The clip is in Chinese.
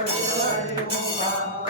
我爱的，我爱。